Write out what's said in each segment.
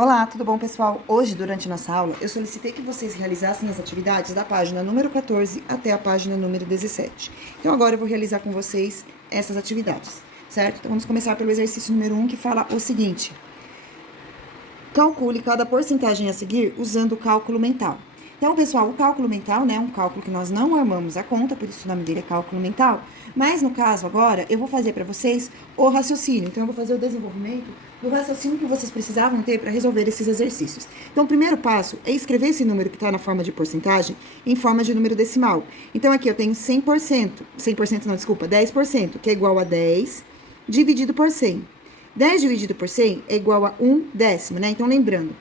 Olá, tudo bom, pessoal? Hoje, durante nossa aula, eu solicitei que vocês realizassem as atividades da página número 14 até a página número 17. Então, agora eu vou realizar com vocês essas atividades, certo? Então, vamos começar pelo exercício número 1, que fala o seguinte. Calcule cada porcentagem a seguir usando o cálculo mental. Então, pessoal, o cálculo mental, né, é um cálculo que nós não armamos a conta, por isso o nome dele é cálculo mental. Mas, no caso, agora, eu vou fazer para vocês o raciocínio. Então, eu vou fazer o desenvolvimento do raciocínio que vocês precisavam ter para resolver esses exercícios. Então, o primeiro passo é escrever esse número que está na forma de porcentagem em forma de número decimal. Então, aqui eu tenho 100%, 100% não, desculpa, 10%, que é igual a 10 dividido por 100. 10 dividido por 100 é igual a 1/10, né? Então, lembrando,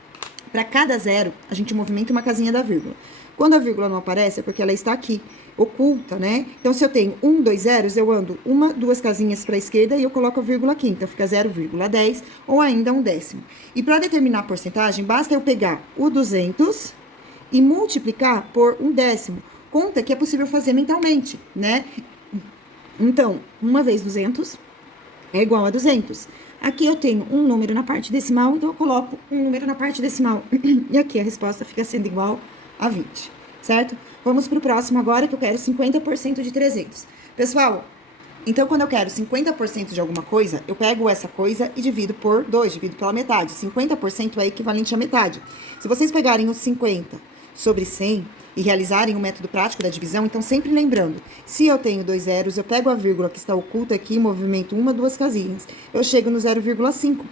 para cada zero, a gente movimenta uma casinha da vírgula. Quando a vírgula não aparece, é porque ela está aqui, oculta, né? Então, se eu tenho 2 zeros, eu ando 2 casinhas para a esquerda e eu coloco a vírgula aqui. Então, fica 0,10 ou ainda 1/10. E para determinar a porcentagem, basta eu pegar o 200 e multiplicar por 1/10. Conta que é possível fazer mentalmente, né? Então, 1 vezes 200 é igual a 200. Aqui eu tenho um número na parte decimal, então eu coloco um número na parte decimal. E aqui a resposta fica sendo igual a 20, certo? Vamos para o próximo agora, que eu quero 50% de 300. Pessoal, então quando eu quero 50% de alguma coisa, eu pego essa coisa e divido por 2, divido pela metade. 50% é equivalente à metade. Se vocês pegarem os 50 sobre 100 e realizarem o método prático da divisão, então sempre lembrando, se eu tenho 2 zeros, eu pego a vírgula que está oculta aqui, movimento 2 casinhas, eu chego no 0,5.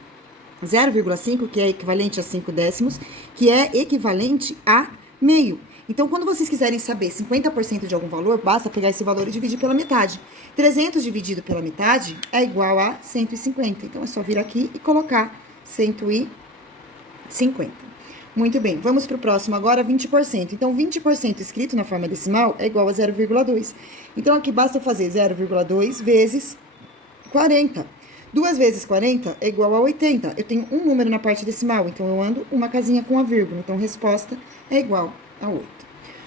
0,5, que é equivalente a 5 décimos, que é equivalente a meio. Então, quando vocês quiserem saber 50% de algum valor, basta pegar esse valor e dividir pela metade. 300 dividido pela metade é igual a 150. Então, é só vir aqui e colocar 150. Muito bem, vamos para o próximo agora, 20%. Então, 20% escrito na forma decimal é igual a 0,2. Então, aqui basta fazer 0,2 vezes 40. 2 vezes 40 é igual a 80. Eu tenho um número na parte decimal, então eu ando uma casinha com a vírgula. Então, a resposta é igual a 8.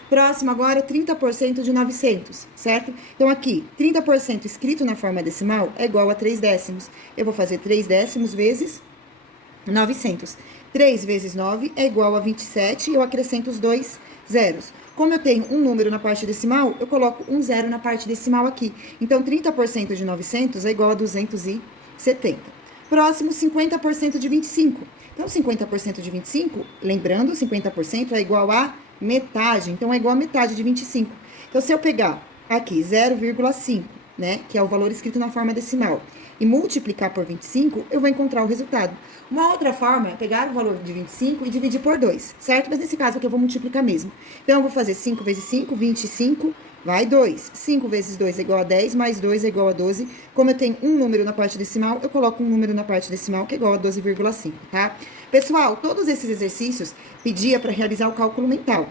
Próximo agora, 30% de 900, certo? Então, aqui, 30% escrito na forma decimal é igual a 3 décimos. Eu vou fazer 3 décimos vezes 900. 3 vezes 9 é igual a 27 e eu acrescento os 2 zeros. Como eu tenho um número na parte decimal, eu coloco um zero na parte decimal aqui. Então, 30% de 900 é igual a 270. Próximo, 50% de 25. Então, 50% de 25, lembrando, 50% é igual a metade. Então, é igual a metade de 25. Então, se eu pegar aqui 0,5, né, que é o valor escrito na forma decimal, e multiplicar por 25, eu vou encontrar o resultado. Uma outra forma é pegar o valor de 25 e dividir por 2, certo? Mas nesse caso aqui eu vou multiplicar mesmo. Então, eu vou fazer 5 vezes 5, 25, vai 2. 5 vezes 2 é igual a 10, mais 2 é igual a 12. Como eu tenho um número na parte decimal, eu coloco um número na parte decimal que é igual a 12,5, tá? Pessoal, todos esses exercícios pedia para realizar o cálculo mental.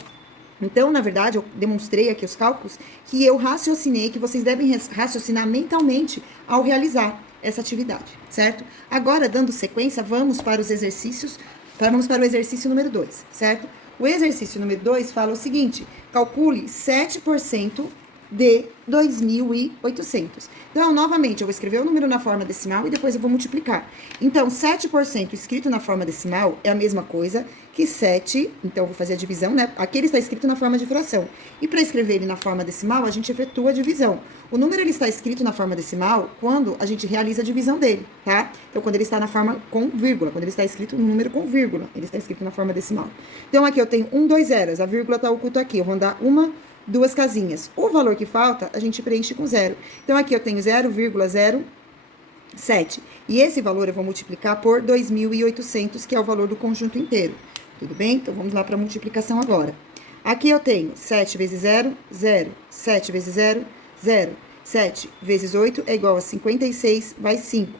Então, na verdade, eu demonstrei aqui os cálculos que eu raciocinei, que vocês devem raciocinar mentalmente ao realizar essa atividade, certo? Agora, dando sequência, vamos para os exercícios, vamos para o exercício número 2, certo? O exercício número 2 fala o seguinte: calcule 7% de 2.800. Então, novamente, eu vou escrever o número na forma decimal e depois eu vou multiplicar. Então, 7% escrito na forma decimal é a mesma coisa que 7, então eu vou fazer a divisão, né? Aqui ele está escrito na forma de fração. E para escrever ele na forma decimal, a gente efetua a divisão. O número ele está escrito na forma decimal quando a gente realiza a divisão dele, tá? Então, quando ele está na forma com vírgula, quando ele está escrito no número com vírgula, ele está escrito na forma decimal. Então, aqui eu tenho 2 zeros, a vírgula está oculta aqui, eu vou andar 2 casinhas. O valor que falta, a gente preenche com zero. Então, aqui eu tenho 0,07. E esse valor eu vou multiplicar por 2.800, que é o valor do conjunto inteiro. Tudo bem? Então, vamos lá para a multiplicação agora. Aqui eu tenho 7 vezes 0, 0. 7 vezes 0, 0. 7 vezes 8 é igual a 56, vai 5.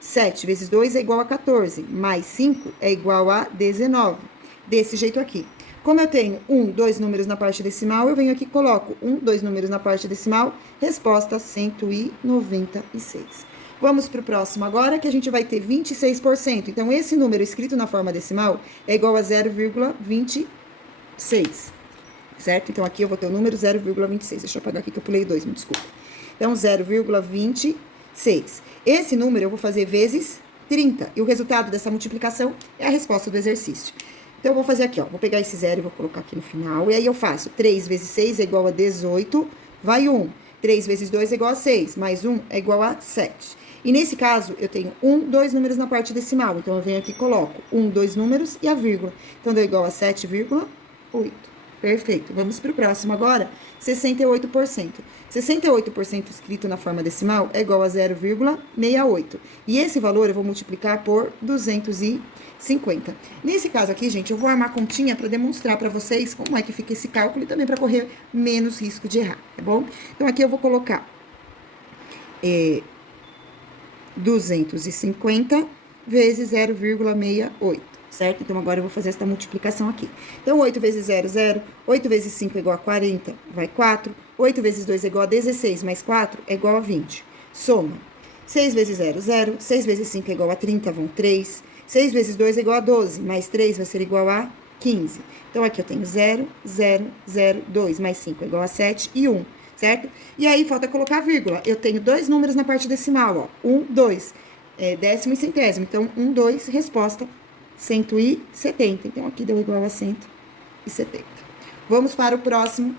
7 vezes 2 é igual a 14, mais 5 é igual a 19. Desse jeito aqui. Como eu tenho 2 números na parte decimal, eu venho aqui e coloco 2 números na parte decimal, resposta 196. Vamos para o próximo agora, que a gente vai ter 26%. Então, esse número escrito na forma decimal é igual a 0,26, certo? Então, aqui eu vou ter o número 0,26. Deixa eu apagar aqui que eu pulei 2, me desculpa. Então, 0,26. Esse número eu vou fazer vezes 30. E o resultado dessa multiplicação é a resposta do exercício. Então, eu vou fazer aqui, ó. Vou pegar esse zero e vou colocar aqui no final. E aí, eu faço 3 vezes 6 é igual a 18, vai 1. 3 vezes 2 é igual a 6, mais 1 é igual a 7. E nesse caso, eu tenho 2 números na parte decimal. Então, eu venho aqui e coloco 2 números e a vírgula. Então, deu igual a 7,8. Perfeito. Vamos para o próximo agora, 68%. 68% escrito na forma decimal é igual a 0,68. E esse valor eu vou multiplicar por 250. Nesse caso aqui, gente, eu vou armar continha para demonstrar para vocês como é que fica esse cálculo e também para correr menos risco de errar, tá bom? Então, aqui eu vou colocar 250 vezes 0,68. Certo? Então, agora eu vou fazer essa multiplicação aqui. Então, 8 vezes 0, 0. 8 vezes 5 é igual a 40, vai 4. 8 vezes 2 é igual a 16, mais 4 é igual a 20. Soma. 6 vezes 0, 0. 6 vezes 5 é igual a 30, vão 3. 6 vezes 2 é igual a 12, mais 3 vai ser igual a 15. Então, aqui eu tenho 0, 0, 0, 2, mais 5 é igual a 7 e 1, certo? E aí, falta colocar a vírgula. Eu tenho 2 números na parte decimal, ó. 1, 2. Décimo e centésimo. Então, 1, 2, resposta 170. Então, aqui deu igual a 170. Vamos para o próximo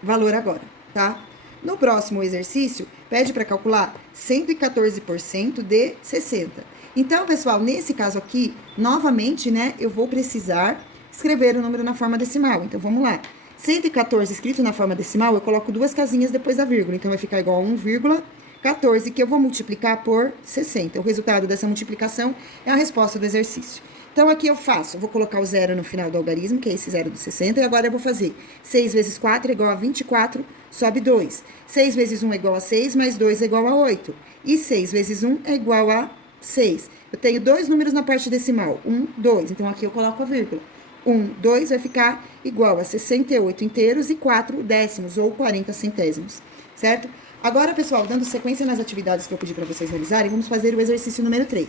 valor agora, tá? No próximo exercício, pede para calcular 114% de 60. Então, pessoal, nesse caso aqui, novamente, né, eu vou precisar escrever o número na forma decimal. Então, vamos lá. 114 escrito na forma decimal, eu coloco 2 casinhas depois da vírgula. Então, vai ficar igual a 1,14, que eu vou multiplicar por 60. O resultado dessa multiplicação é a resposta do exercício. Então, aqui eu vou colocar o zero no final do algarismo, que é esse zero do 60, e agora eu vou fazer 6 vezes 4 é igual a 24, sobe 2. 6 vezes 1 é igual a 6, mais 2 é igual a 8. E 6 vezes 1 é igual a 6. Eu tenho 2 números na parte decimal, 1, 2. Então, aqui eu coloco a vírgula. 1, 2 vai ficar igual a 68 inteiros e 4 décimos, ou 40 centésimos, certo? Agora, pessoal, dando sequência nas atividades que eu pedi para vocês realizarem, vamos fazer o exercício número 3.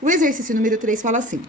O exercício número 3 fala assim: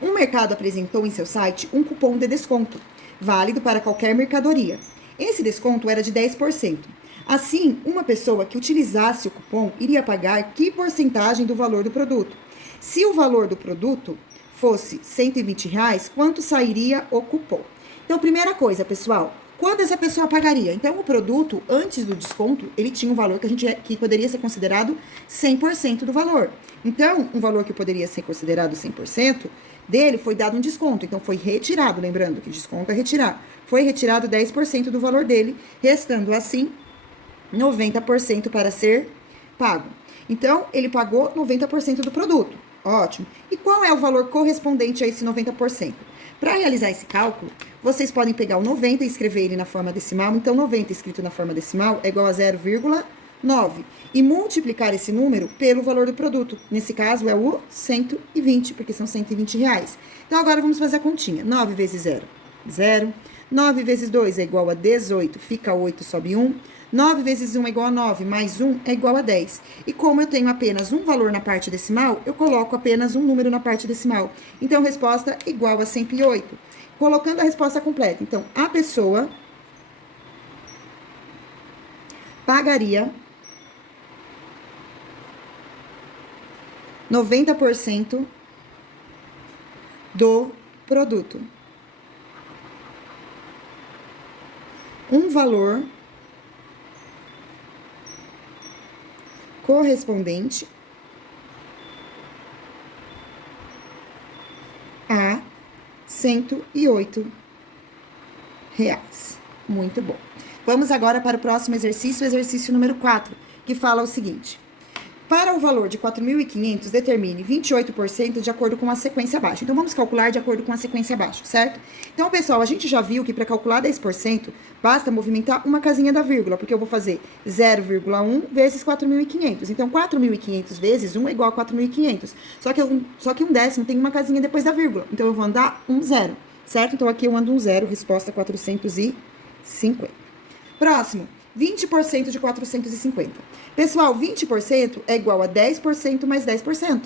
um mercado apresentou em seu site um cupom de desconto, válido para qualquer mercadoria. Esse desconto era de 10%. Assim, uma pessoa que utilizasse o cupom iria pagar que porcentagem do valor do produto? Se o valor do produto fosse R$120, quanto sairia o cupom? Então, primeira coisa, pessoal, quando essa pessoa pagaria? Então, o produto, antes do desconto, ele tinha um valor que poderia ser considerado 100% do valor. Então, um valor que poderia ser considerado 100% dele foi dado um desconto. Então, foi retirado, lembrando que desconto é retirar. Foi retirado 10% do valor dele, restando assim 90% para ser pago. Então, ele pagou 90% do produto. Ótimo. E qual é o valor correspondente a esse 90%? Para realizar esse cálculo, vocês podem pegar o 90 e escrever ele na forma decimal. Então, 90 escrito na forma decimal é igual a 0,9. E multiplicar esse número pelo valor do produto. Nesse caso, é o 120, porque são R$120. Então, agora vamos fazer a continha. 9 vezes 0, 0. 9 vezes 2 é igual a 18, fica 8, sobe 1. 9 vezes 1 é igual a 9, mais 1 é igual a 10. E como eu tenho apenas um valor na parte decimal, eu coloco apenas um número na parte decimal. Então, resposta igual a 108. Colocando a resposta completa. Então, a pessoa pagaria 90% do produto. Um valor correspondente a R$108. Muito bom. Vamos agora para o próximo exercício, o exercício número 4, que fala o seguinte: para o valor de 4.500, determine 28% de acordo com a sequência abaixo. Então, vamos calcular de acordo com a sequência abaixo, certo? Então, pessoal, a gente já viu que para calcular 10%, basta movimentar uma casinha da vírgula, porque eu vou fazer 0,1 vezes 4.500. Então, 4.500 vezes 1 é igual a 4.500. Só que um décimo tem uma casinha depois da vírgula. Então, eu vou andar um zero, certo? Então, aqui eu ando um zero, resposta 450. Próximo. 20% de 450. Pessoal, 20% é igual a 10% mais 10%.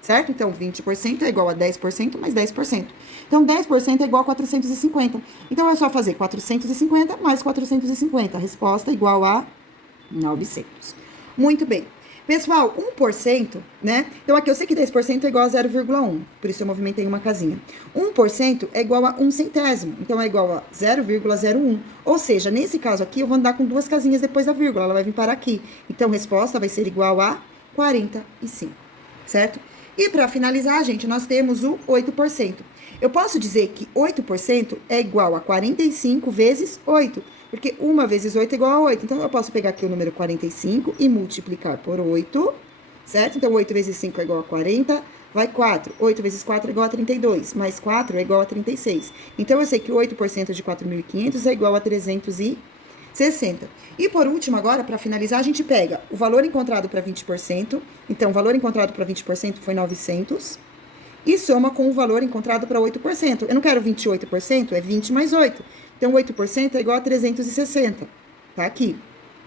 Certo? Então, 20% é igual a 10% mais 10%. Então, 10% é igual a 450. Então, é só fazer 450 mais 450. A resposta é igual a 900. Muito bem. Pessoal, 1%, né? Então, aqui eu sei que 10% é igual a 0,1, por isso eu movimentei uma casinha. 1% é igual a 1 centésimo, então é igual a 0,01. Ou seja, nesse caso aqui, eu vou andar com 2 casinhas depois da vírgula, ela vai vir parar aqui. Então, a resposta vai ser igual a 45, certo? E para finalizar, gente, nós temos o 8%. Eu posso dizer que 8% é igual a 45 vezes 8, porque 1 vezes 8 é igual a 8. Então, eu posso pegar aqui o número 45 e multiplicar por 8, certo? Então, 8 vezes 5 é igual a 40, vai 4. 8 vezes 4 é igual a 32, mais 4 é igual a 36. Então, eu sei que 8% de 4.500 é igual a 360. E por último, agora, para finalizar, a gente pega o valor encontrado para 20%. Então, o valor encontrado para 20% foi 900. E soma com o valor encontrado para 8%. Eu não quero 28%, é 20 mais 8. Então, 8% é igual a 360. Tá aqui.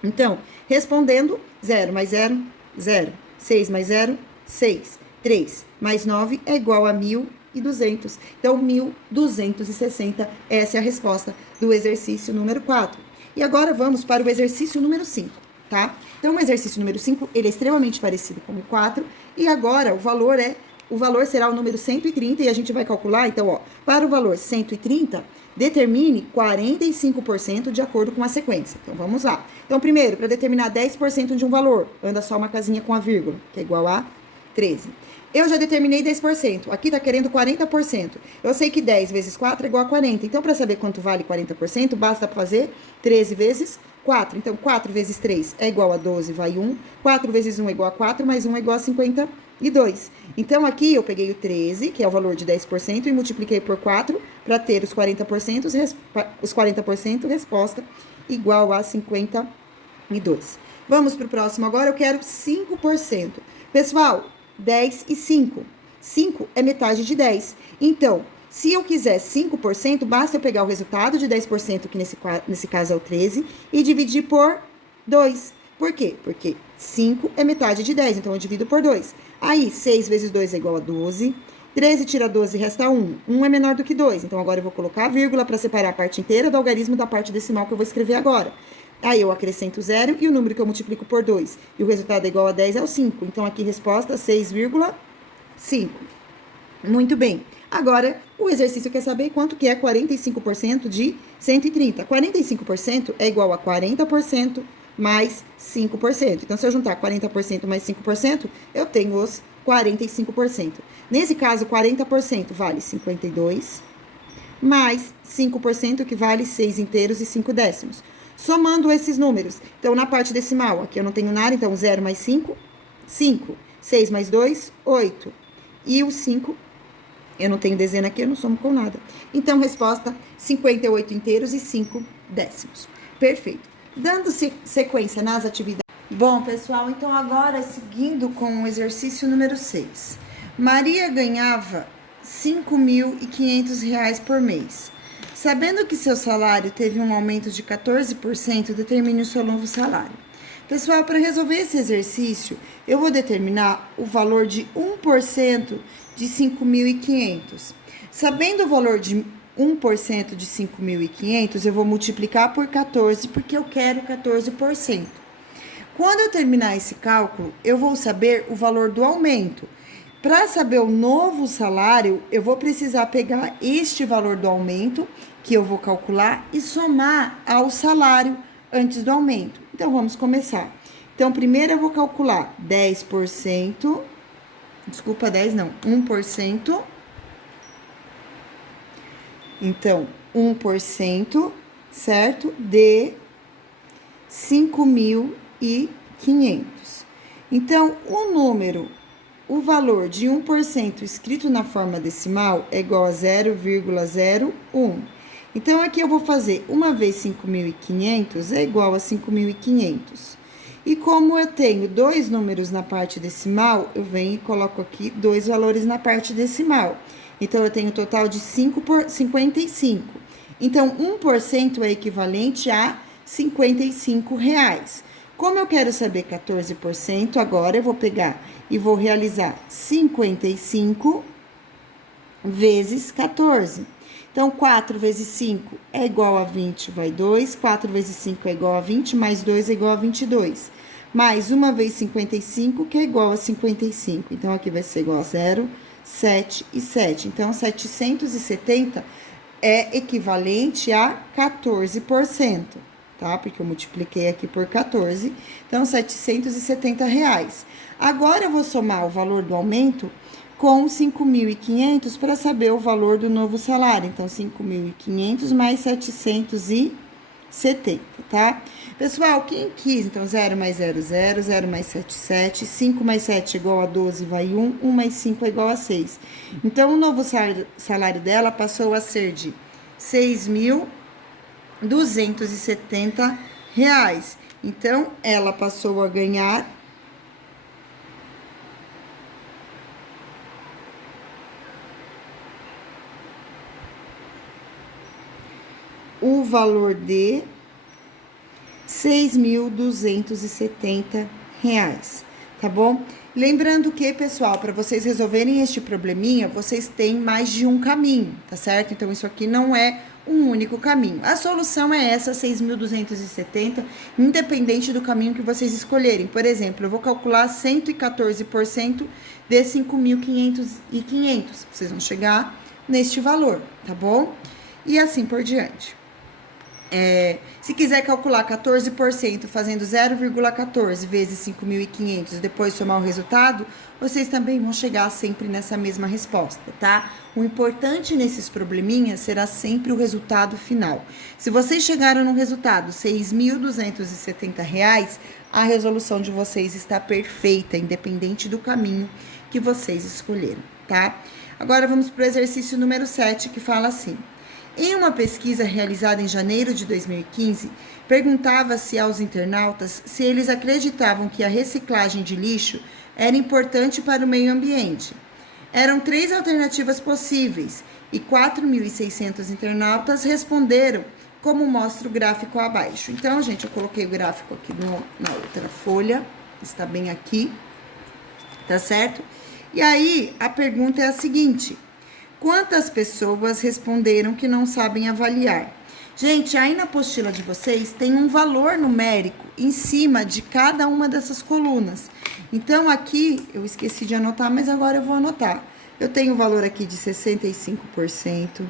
Então, respondendo, 0 mais 0, 0. 6 mais 0, 6. 3 mais 9 é igual a 1.200. Então, 1.260, essa é a resposta do exercício número 4. E agora vamos para o exercício número 5, tá? Então, o exercício número 5, ele é extremamente parecido com o 4. E agora, o valor será o número 130 e a gente vai calcular, então, ó, para o valor 130, determine 45% de acordo com a sequência. Então, vamos lá. Então, primeiro, para determinar 10% de um valor, anda só uma casinha com a vírgula, que é igual a 13. Eu já determinei 10%, aqui tá querendo 40%. Eu sei que 10 vezes 4 é igual a 40. Então, para saber quanto vale 40%, basta fazer 13 vezes 4. Então, 4 vezes 3 é igual a 12, vai 1. 4 vezes 1 é igual a 4, mais 1 é igual a 52. Então, aqui eu peguei o 13, que é o valor de 10%, e multipliquei por 4 para ter os 40%, resposta igual a 52. Vamos para o próximo agora, eu quero 5%. Pessoal, 10 e 5. 5 é metade de 10. Então, se eu quiser 5%, basta eu pegar o resultado de 10%, que nesse caso é o 13, e dividir por 2. Por quê? Porque 5 é metade de 10, então eu divido por 2. Aí, 6 vezes 2 é igual a 12. 13 tira 12 e resta 1. 1 é menor do que 2. Então, agora eu vou colocar a vírgula para separar a parte inteira do algarismo da parte decimal que eu vou escrever agora. Aí, eu acrescento 0 e o número que eu multiplico por 2. E o resultado é igual a 10 é o 5. Então, aqui, resposta 6,5. Muito bem. Agora, o exercício quer saber quanto que é 45% de 130. 45% é igual a 40% mais 5%. Então, se eu juntar 40% mais 5%, eu tenho os 45%. Nesse caso, 40% vale 52, mais 5%, que vale 6 inteiros e 5 décimos. Somando esses números, então, na parte decimal, aqui eu não tenho nada, então, 0 mais 5, 5. 6 mais 2, 8. E o 5, eu não tenho dezena aqui, eu não somo com nada. Então, resposta, 58 inteiros e 5 décimos. Perfeito. Dando sequência nas atividades. Bom, pessoal, então agora seguindo com o exercício número 6. Maria ganhava R$5.500 por mês. Sabendo que seu salário teve um aumento de 14%, determine o seu novo salário. Pessoal, para resolver esse exercício, eu vou determinar o valor de 1% de 5.500. Sabendo o valor de 1% de 5.500, eu vou multiplicar por 14, porque eu quero 14%. Quando eu terminar esse cálculo, eu vou saber o valor do aumento. Para saber o novo salário, eu vou precisar pegar este valor do aumento, que eu vou calcular, e somar ao salário antes do aumento. Então, vamos começar. Então, primeiro eu vou calcular 10%, desculpa, 10 não, 1%. Então, 1%, certo? De 5.500. Então, o valor de 1% escrito na forma decimal é igual a 0,01. Então, aqui eu vou fazer 1 vezes 5.500 é igual a 5.500. E como eu tenho dois números na parte decimal, eu venho e coloco aqui dois valores na parte decimal. Então, eu tenho um total de 55. Então, 1% é equivalente a R$55. Como eu quero saber 14%, agora eu vou pegar e vou realizar 55 vezes 14. Então, 4 vezes 5 é igual a 20, vai 2. 4 vezes 5 é igual a 20, mais 2 é igual a 22. mais 1 vezes 55, que é igual a 55. Então, aqui vai ser igual a 0, 7 e 7. Então, 770 é equivalente a 14%, tá? Porque eu multipliquei aqui por 14, então, R$770. Agora, eu vou somar o valor do aumento com 5.500 para saber o valor do novo salário. Então, 5.500 mais 770, tá? Pessoal, quem quis, então, 0 mais 0, 0, 0 mais 7, 7, 5 mais 7 igual a 12, vai 1, 1 mais 5 é igual a 6. Então, o novo salário dela passou a ser de R$6.270. Então, ela passou a ganhar o valor de R$6.270, tá bom? Lembrando que, pessoal, para vocês resolverem este probleminha, vocês têm mais de um caminho, tá certo? Então, isso aqui não é um único caminho. A solução é essa, 6.270, independente do caminho que vocês escolherem. Por exemplo, eu vou calcular 114% de 5.500. Vocês vão chegar neste valor, tá bom? E assim por diante. Se quiser calcular 14% fazendo 0,14 vezes 5.500 e depois somar o resultado, vocês também vão chegar sempre nessa mesma resposta, tá? O importante nesses probleminhas será sempre o resultado final. Se vocês chegaram no resultado R$6.270, a resolução de vocês está perfeita, independente do caminho que vocês escolheram, tá? Agora vamos para o exercício número 7, que fala assim: em uma pesquisa realizada em janeiro de 2015, perguntava-se aos internautas se eles acreditavam que a reciclagem de lixo era importante para o meio ambiente. Eram 3 alternativas possíveis e 4.600 internautas responderam, como mostra o gráfico abaixo. Então, gente, eu coloquei o gráfico aqui na outra folha, está bem aqui, tá certo? E aí, a pergunta é a seguinte: quantas pessoas responderam que não sabem avaliar? Gente, aí na apostila de vocês tem um valor numérico em cima de cada uma dessas colunas. Então, aqui, eu esqueci de anotar, mas agora eu vou anotar. Eu tenho o valor aqui de 65%,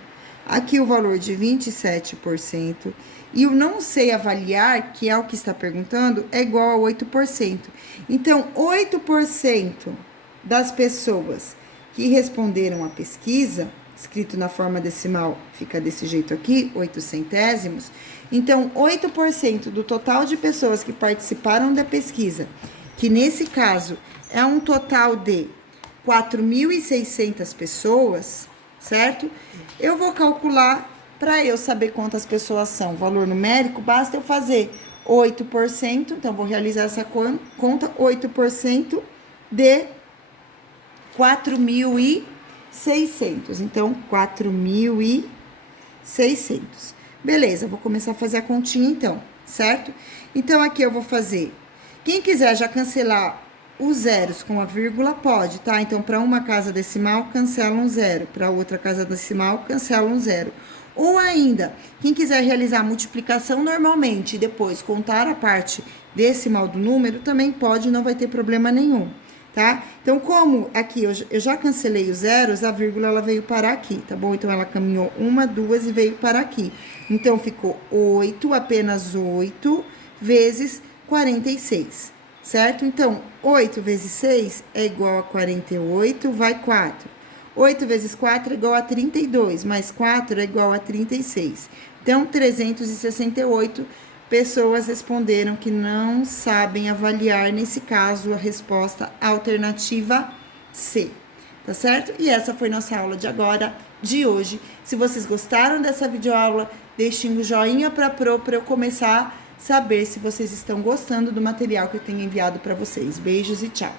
aqui o valor de 27%, e o não sei avaliar, que é o que está perguntando, é igual a 8%. Então, 8% das pessoas que responderam a pesquisa, escrito na forma decimal, fica desse jeito aqui, 8 centésimos. Então, 8% do total de pessoas que participaram da pesquisa, que nesse caso é um total de 4.600 pessoas, certo? Eu vou calcular, para eu saber quantas pessoas são, valor numérico, basta eu fazer 8%, então vou realizar essa conta, 8% de 4.600, então 4.600. Beleza, vou começar a fazer a continha então, certo? Então aqui eu vou fazer, quem quiser já cancelar os zeros com a vírgula pode, tá? Então para uma casa decimal cancela um zero, para outra casa decimal cancela um zero. Ou ainda, quem quiser realizar a multiplicação normalmente e depois contar a parte decimal do número, também pode, não vai ter problema nenhum. Tá? Então, como aqui eu já cancelei os zeros, a vírgula ela veio parar aqui, tá bom? Então, ela caminhou 1, 2 e veio parar aqui. Então, ficou 8, apenas 8, vezes 46, certo? Então, 8 vezes 6 é igual a 48, vai 4. 8 vezes 4 é igual a 32, mais 4 é igual a 36. Então, 368 pessoas responderam que não sabem avaliar, nesse caso, a resposta alternativa C, tá certo? E essa foi nossa aula de agora, de hoje. Se vocês gostaram dessa videoaula, deixem o joinha para eu começar a saber se vocês estão gostando do material que eu tenho enviado para vocês. Beijos e tchau!